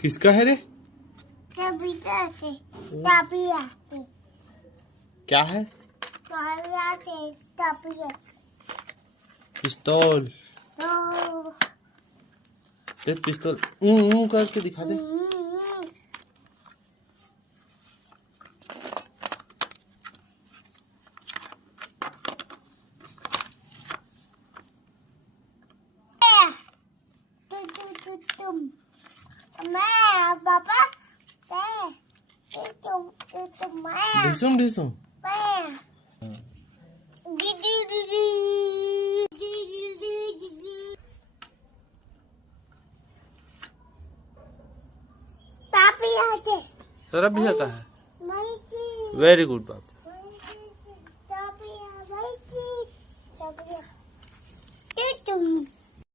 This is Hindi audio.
किसका है रे? क्या है? पिस्तौल। देख पिस्तौल करके दिखा दे। ढिसुम ढिसुम। सरब भी आता है। वेरी गुड बाबा।